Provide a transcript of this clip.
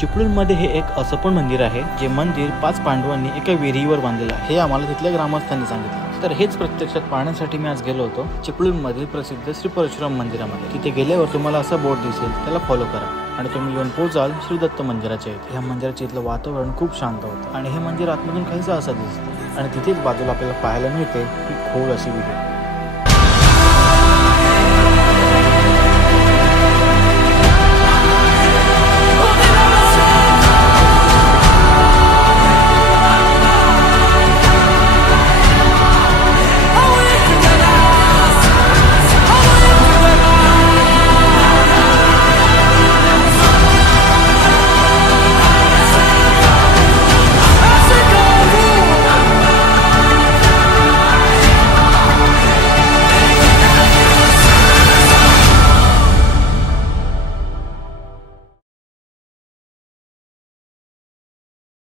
चिपळूणमध्ये हे एक असं पण मंदिर आहे जे मंदिर 5 पांडवांनी एका विहिरीवर बांधलेलं आहे, हे आम्हाला तिथल्या ग्रामस्थांनी सांगितलं। तर हेच प्रत्यक्षात पाहण्यासाठी मी आज गेलो होतो चिपळूणमधील प्रसिद्ध श्री परशुराम मंदिरामध्ये। तिथे गेल्यावर तुम्हाला असा बोर्ड दिसेल, त्याला फॉलो करा आणि तुम्ही येऊन पोहोचाल श्री दत्त मंदिराच्या इथे। ह्या मंदिराच्या इथलं वातावरण खूप शांत होतं आणि हे मंदिर आतमधून काहीसं असं दिसतं आणि तिथेच बाजूला आपल्याला पाहायला मिळते ही खोल अशी विहीर।